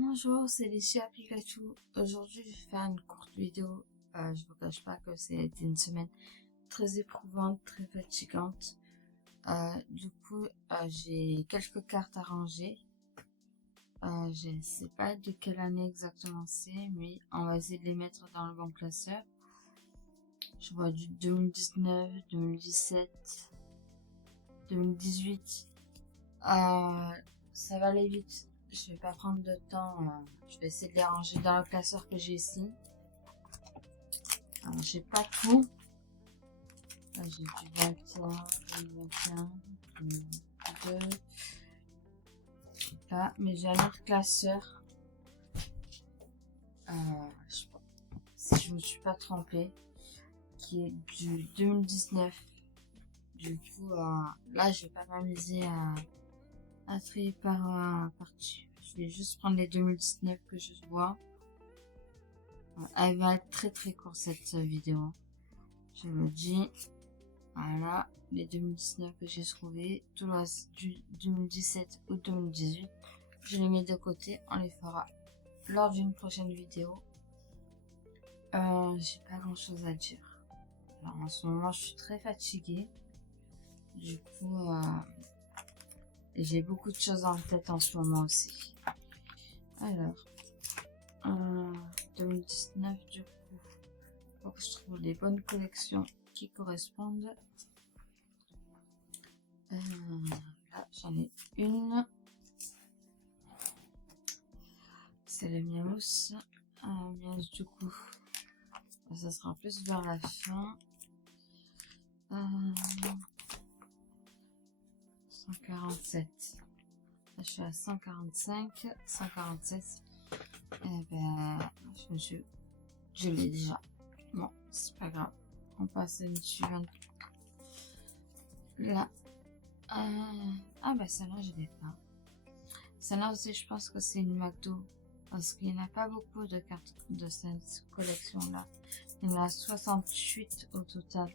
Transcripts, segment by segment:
Bonjour, c'est Lucie Pikachu. Aujourd'hui, je vais faire une courte vidéo. Je vous cache pas que c'est une semaine très éprouvante, très fatigante. J'ai quelques cartes à ranger. Je ne sais pas de quelle année exactement c'est, mais on va essayer de les mettre dans le bon classeur. Je vois du 2019, 2017, 2018. Ça va aller vite. Je vais pas prendre de temps. Je vais essayer de les ranger dans le classeur que j'ai ici. J'ai pas tout. J'ai du 21, 2021, 2022. Je sais pas, mais j'ai un autre classeur. Si je me suis pas trompée, qui est du 2019. Du coup, là, je vais pas m'amuser à trier par dessus. Je vais juste prendre les 2019 que je vois. Elle va être très très courte cette vidéo. Je le dis. Voilà, les 2019 que j'ai trouvé, tout le reste du 2017 ou 2018, je les mets de côté, on les fera lors d'une prochaine vidéo. J'ai pas grand chose à dire. Alors, en ce moment, je suis très fatiguée. Du coup, j'ai beaucoup de choses en tête en ce moment aussi. Alors, 2019 du coup, faut que je trouve les bonnes collections qui correspondent. Là, j'en ai une. C'est le Miaus. Miaus du coup, ça sera plus vers la fin. 147. Là, je suis à 145, 147. Et ben, je l'ai déjà. Bon, c'est pas grave. On passe à une suivante. Là. Ah bah celle-là, je l'ai pas. Celle-là aussi, je pense que c'est une McDo. Parce qu'il n'y en a pas beaucoup de cartes de cette collection-là. Il y en a 68 au total.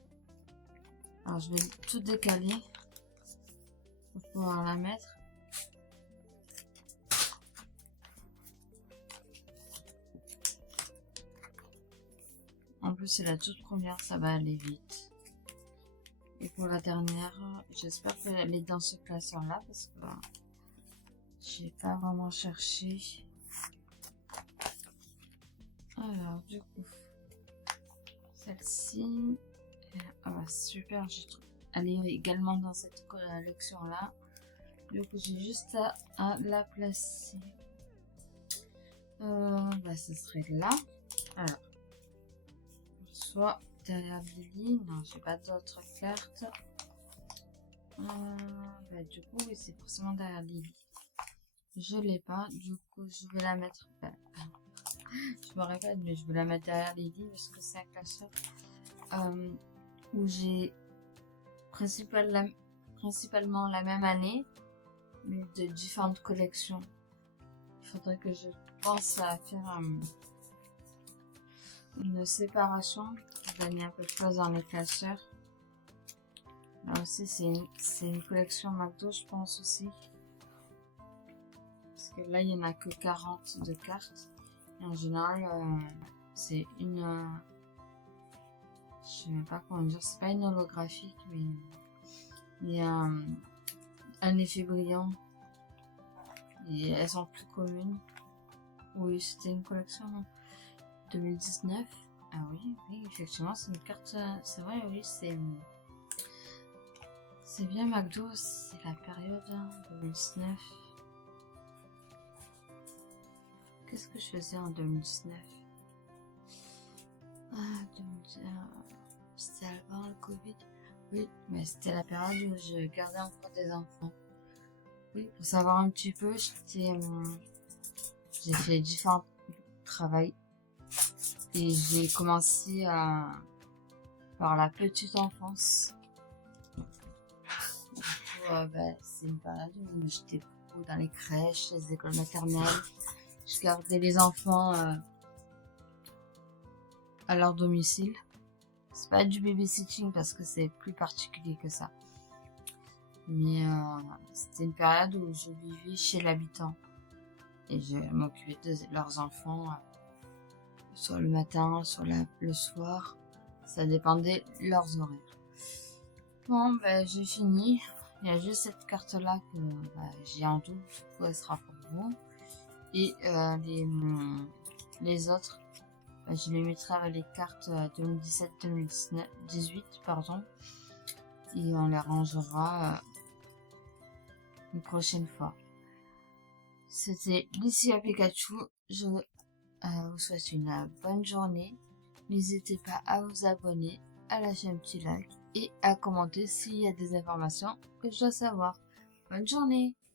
Alors, je vais tout décaler pour pouvoir la mettre. En plus, c'est la toute première, ça va aller vite. Et pour la dernière, j'espère qu'elle est dans ce classeur-là parce que j'ai pas vraiment cherché. Alors, du coup, celle-ci, super, elle est également dans cette collection-là. Du coup, j'ai juste à la placer. Ce serait là. Alors, soit derrière Lily. Non, j'ai pas d'autres cartes. Du coup, oui, c'est forcément derrière Lily. Je l'ai pas. Du coup, je vais la mettre. Je me répète, mais je vais la mettre derrière Lily parce que c'est un classeur où j'ai principalement la même année, mais de différentes collections. Il faudrait que je pense à faire une séparation, gagner un peu de place dans les classeurs. Là aussi, c'est une collection McDo, je pense aussi. Parce que là, il n'y en a que 40 de cartes. Et en général, c'est une... je sais même pas comment dire, c'est pas une holographique, mais il y a un effet brillant. Et elles sont plus communes. Oui, c'était une collection 2019. Ah oui, oui, effectivement, c'est une carte. C'est vrai, oui, c'est bien McDo, c'est la période 2019. Qu'est-ce que je faisais en 2019? C'était avant le Covid. Oui, mais c'était la période où je gardais encore des enfants. Oui, pour savoir un petit peu, j'ai fait différents travaux. Et j'ai commencé par la petite enfance. Du coup, c'est une période où j'étais beaucoup dans les crèches, les écoles maternelles. Je gardais les enfants à leur domicile. C'est pas du babysitting parce que c'est plus particulier que ça. Mais c'était une période où je vivais chez l'habitant. et je m'occupais de leurs enfants, soit le matin, soit le soir. Ça dépendait de leurs horaires. Bon, ben, j'ai fini. Il y a juste cette carte-là que j'ai en double. Du coup, elle sera pour vous. Et les autres, je les mettrai avec les cartes 2017-2018, pardon. Et on les rangera une prochaine fois. C'était Lucie à Pikachu. Je vous souhaite une bonne journée. N'hésitez pas à vous abonner, à lâcher un petit like et à commenter s'il y a des informations que je dois savoir. Bonne journée!